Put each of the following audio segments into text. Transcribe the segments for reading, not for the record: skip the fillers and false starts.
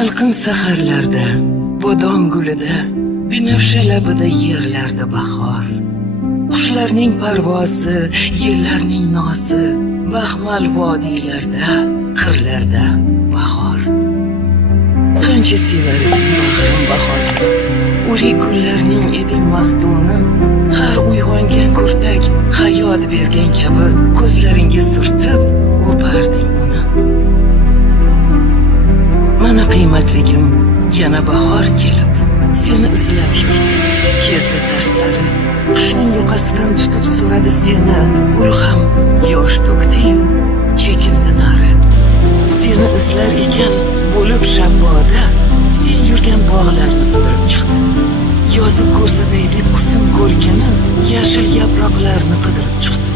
salqin saharlarda, bodom gulida, binafsha labida yerlarda bahor. Qushlarning parvozi, yellarning nozi, baxmal vodiylarda, qirlarda bahor. Qancha sevar edim bag'rim bahorni, o'rik gullarning eding maftuni, har uyg'ongan kurtak hayot bergan kabi ko'zlaringga surtib o'parding uni. Mana qiymatligim yana bahor kelib, seni izlab yurdi. Kezdi sarsari, qishning yoqasidan tutib so'radi seni, ul ham yosh to'kdi-yu, chekindi nari. Seni izlar ekan bo'lib shabboda, sen yurgan bog'larni qidirib chiqdi. Yozib ko'rsaday deb husn ko'rkini, yashil yaproqlarni qidirib chiqdi.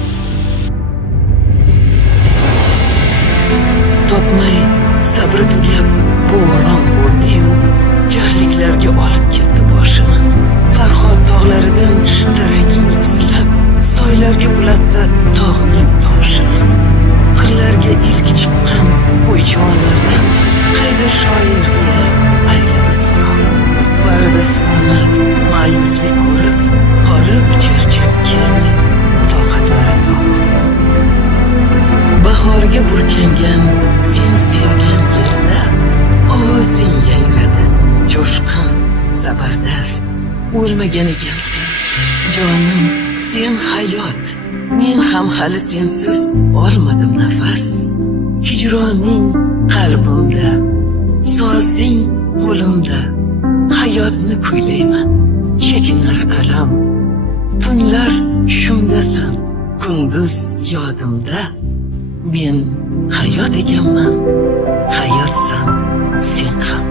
Topmay sabri tugab bo'ron bo'ldi-yu, jarliklarga olib ketdi boshini. Farhod tog'laridan daraging izlab, soylarga qulatdi tog'ning toshini. Qirlarga ilk chiqqan qo'yjonlardan qayda shoir deya ayladi so'roq. Barida sukunat, ma'yuslik ko'rib, qorib charchab keldi toqatlari toq. Bahorga burkangan sen sevgan yerda ovozing yangradi, jo'shqin, zabardast. O'lmagan ekansan, jonim, sen hayot. Men ham hali sensiz olmadim nafas. Hijroning qalbimda, sozing qo'limda. Hayotni kuylayman, chekinar alam. Tunlar tushimdasan, kunduz yodimda. Men hayot ekanman, hayotsan sen ham.